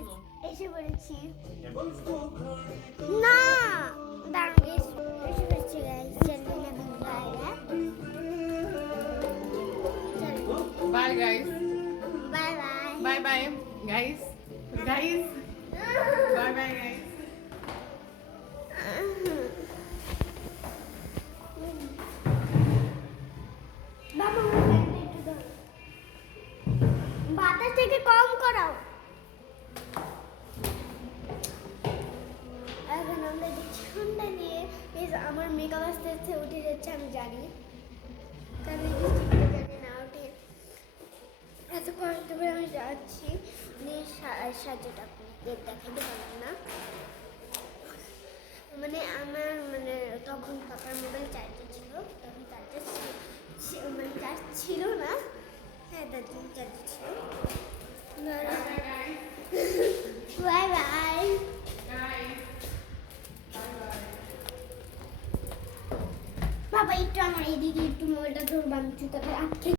Guys এসে পড়েছি না দাঁড়ান গাইস এসে পড়েছি গাইস চলুন এখন Bye guys. Bye bye Bye bye guys. Guys. Bye bye guys. বাবা একটু দাও বাতাস থেকে কম করাও এখন আমরা দেখছি ঠান্ডা নিয়ে আমার মেকআপ আস্তে আস্তে উঠে যাচ্ছে আমি জানি কারণ জানি না উঠে এত কষ্ট করে আমি যাচ্ছি নিয়ে সাজাটা দেখাতে পারলাম না মানে আমার মানে তখন পাপার মোবাইল চার্জে ছিল তখন চার্জার মানে চার্জ ছিল না হ্যাঁ তার জন্য চার্জে ছিল বাই বাই বাবা একটু আমার এইদিকে একটু মোবাইলটা ধরবো আমি জুতাটা আটকে